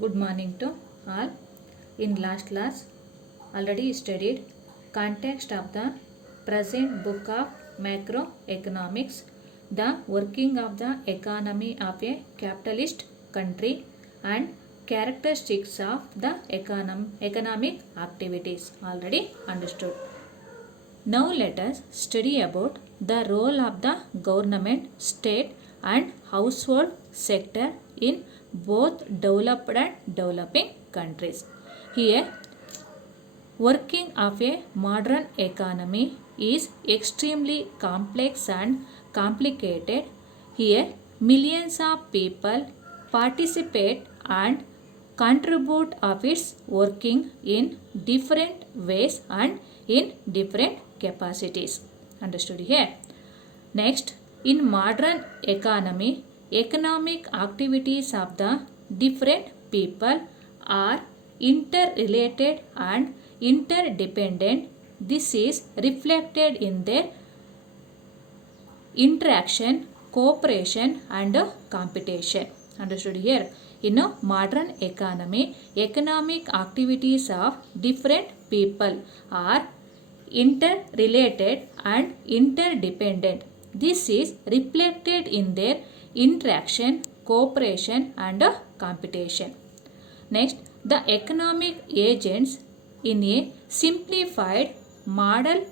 Good morning to all. In last class, already studied context of the present book of macroeconomics, the working of the economy of a capitalist country, and characteristics of the economic activities. Already understood. Now let us study about the role of the government, state and household sector in both developed and developing countries. Here, working of a modern economy is extremely complex and complicated. Here, millions of people participate and contribute of its working in different ways and in different capacities. Understood here? Next, in modern economy, economic activities of the different people are interrelated and interdependent. This is reflected in their interaction, cooperation and competition. Understood here? In a modern economy, economic activities of different people are interrelated and interdependent. This is reflected in their interaction, cooperation and competition. Next, the economic agents in a simplified model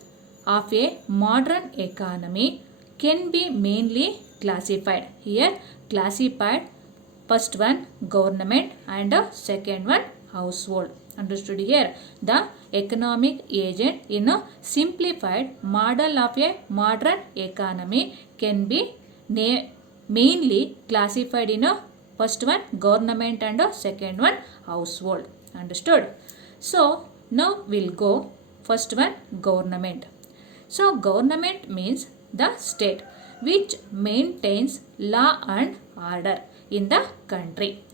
of a modern economy can be mainly classified. Here, classified first one government and second one household. Understood here? The economic agent in a simplified model of a modern economy can be mainly classified in a first one government and a second one household. Understood? So now we'll go first one government. So government means the state which maintains law and order in the country,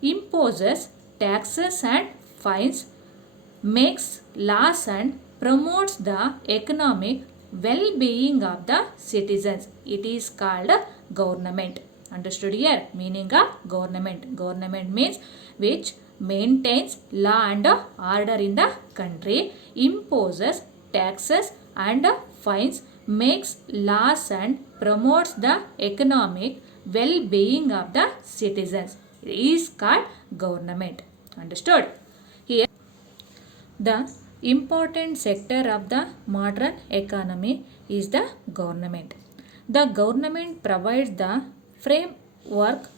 imposes taxes and fines, makes laws and promotes the economic well-being of the citizens. It is called government. Understood here? Meaning of government. Government means which maintains law and order in the country, imposes taxes and fines, makes laws and promotes the economic well-being of the citizens. It is called government. Understood? Here, the important sector of the modern economy is the government. The government provides the framework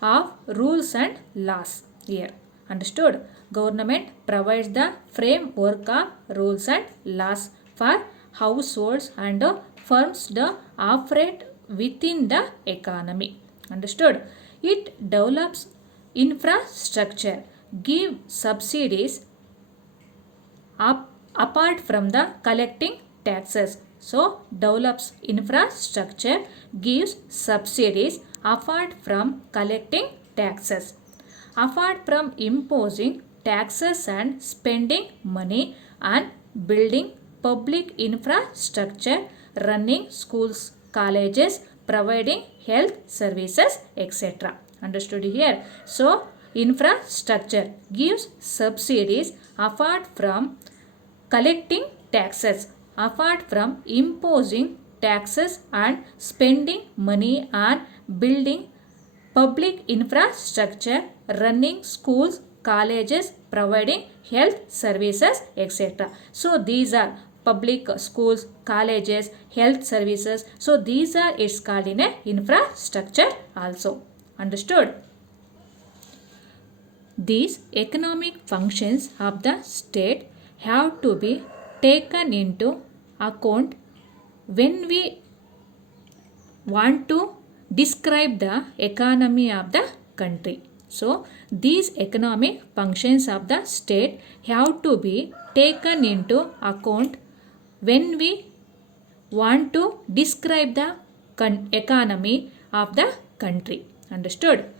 of rules and laws. Here, understood? Government provides the framework of rules and laws for households and firms to operate within the economy. Understood? It develops infrastructure, give subsidies apart from the collecting taxes. So, develops infrastructure, gives subsidies apart from collecting taxes. Apart from imposing taxes and spending money on building public infrastructure, running schools, colleges, providing health services, etc. Understood here? So, infrastructure gives subsidies apart from collecting taxes, apart from imposing taxes and spending money on building public infrastructure, running schools, colleges, providing health services, etc. So these are public schools, colleges, health services. So these are it's called in a infrastructure also. Understood? These economic functions of the state have to be taken into account when we want to describe the economy of the country. So, these economic functions of the state have to be taken into account when we want to describe the economy of the country. Understood?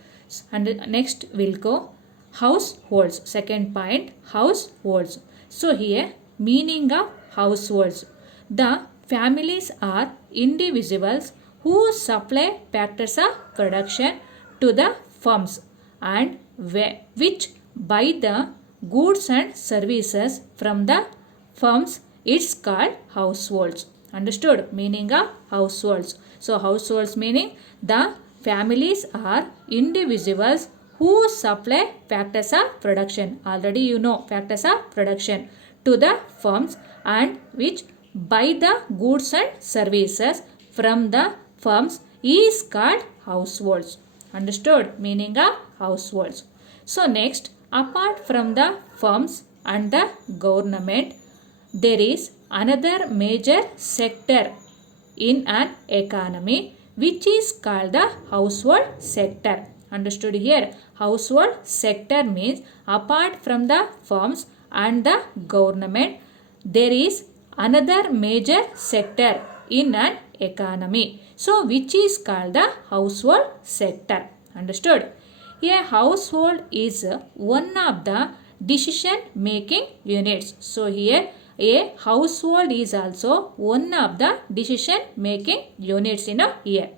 And next we'll go households. Second point, households. So here meaning of households. The families are individuals who supply factors of production to the firms and which buy the goods and services from the firms, it's called households. Understood? Meaning of households. So households meaning the families or individuals who supply factors of production. Already you know factors of production to the firms and which buy the goods and services from the firms is called households. Understood? Meaning of households. So next, apart from the firms and the government, there is another major sector in an economy which is called the household sector. Understood here? Household sector means apart from the firms and the government, there is another major sector in an economy. So which is called the household sector. Understood? A household is one of the decision making units. So here a household is also one of the decision making units in a year.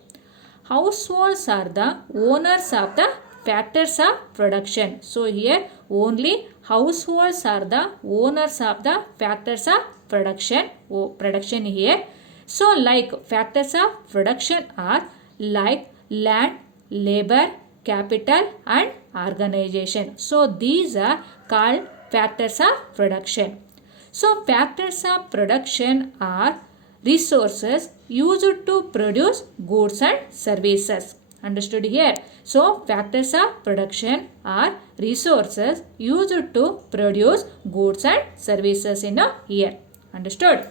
Households are the owners of the factors of production. So here only households are the owners of the factors of production here. So like factors of production are like land, labor, capital and organization. So these are called factors of production. So factors of production are resources used to produce goods and services. Understood here? So factors of production are resources used to produce goods and services in a year. Understood?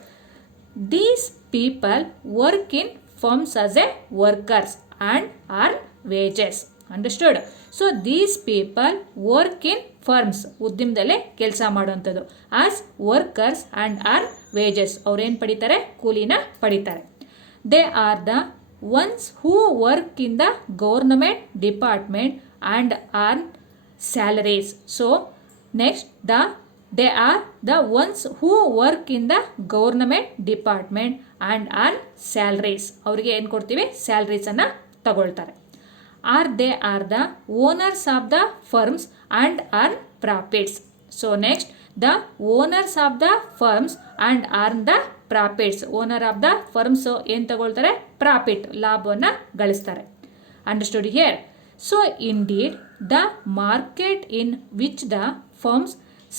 These people work in firms as a workers and earn wages. Understood? So these people work in firms, ಉದ್ಯಮದಲ್ಲೇ ಕೆಲಸ ಮಾಡುವಂಥದ್ದು, as workers and earn wages. ಅವ್ರೇನು ಪಡಿತಾರೆ? ಕೂಲಿನ ಪಡಿತಾರೆ. They are the ones who work in the government department and earn salaries. So next they are the ones who work in the government department and earn salaries. ಅವರಿಗೆ ಏನು ಕೊಡ್ತೀವಿ? ಸ್ಯಾಲರೀಸನ್ನು ತಗೊಳ್ತಾರೆ. They are the owners of the firms and earn profits. So next, the owners of the firms and earn the profits. Owner of the firms ಏನು ತಗೊಳ್ತಾರೆ? Profit, ಲಾಭವನ್ನು ಗಳಿಸ್ತಾರೆ. Understood here? So indeed, the market in which the firms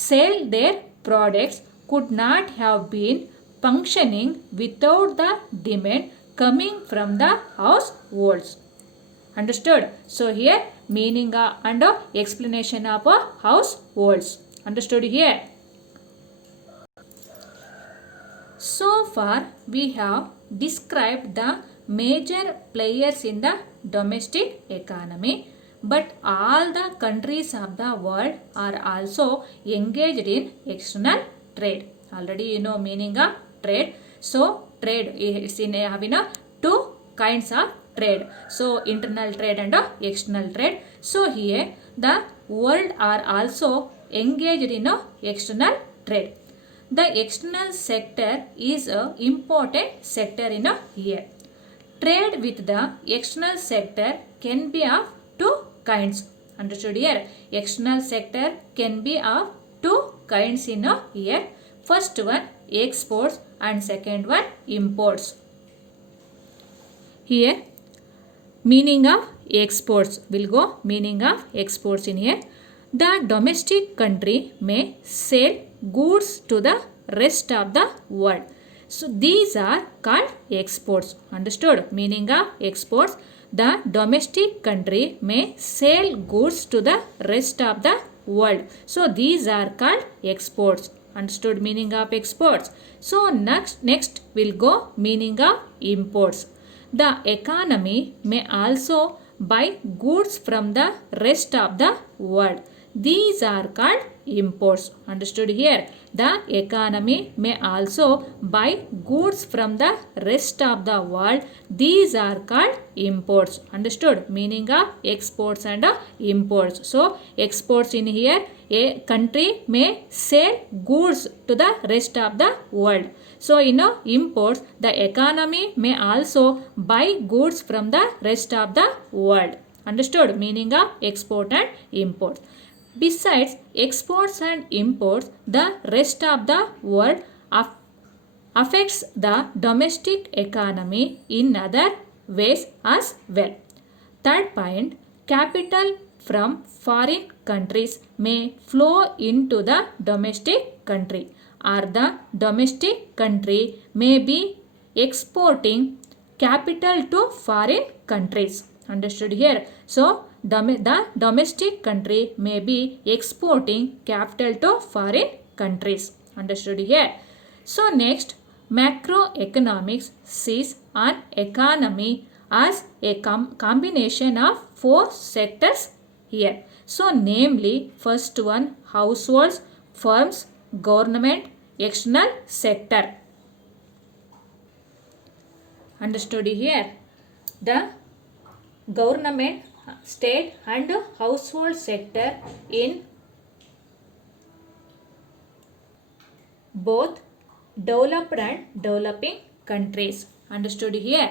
sell their products could not have been functioning without the demand coming from the households. Understood? So here meaning and explanation of households. Understood here? So far we have described the major players in the domestic economy, but all the countries of the world are also engaged in external trade. Already you know meaning of trade. So trade is in having two kinds of trade. So internal trade and external trade. So here the world are also engaged in external trade. The external sector is an important sector in a year. Trade with the external sector can be of two kinds. Understood here? External sector can be of two kinds in a year. First one exports and second one imports. Here meaning of exports will go. Meaning of exports in here. The domestic country may sell goods to the rest of the world. So these are called exports. Understood? Meaning of exports. The domestic country may sell goods to the rest of the world. So these are called exports. Understood? Meaning of exports. So next will go meaning of imports. The economy may also buy goods from the rest of the world. These are called imports. Understood here? The economy may also buy goods from the rest of the world. These are called imports. Understood? Meaning of exports and imports. So exports in here, a country may sell goods to the rest of the world. So in imports, the economy may also buy goods from the rest of the world. Understood? Meaning of export and import. Besides exports and imports, the rest of the world affects the domestic economy in other ways as well. Third point, capital from foreign countries may flow into the domestic country, or the domestic country may be exporting capital to foreign countries. Understood here? So, the domestic country may be exporting capital to foreign countries. Understood here? So, next, macroeconomics sees an economy as a combination of four sectors here. So, namely, first one, households, firms, government, external sector. Understood here? The government, state and household sector in both developed and developing countries. Understood here?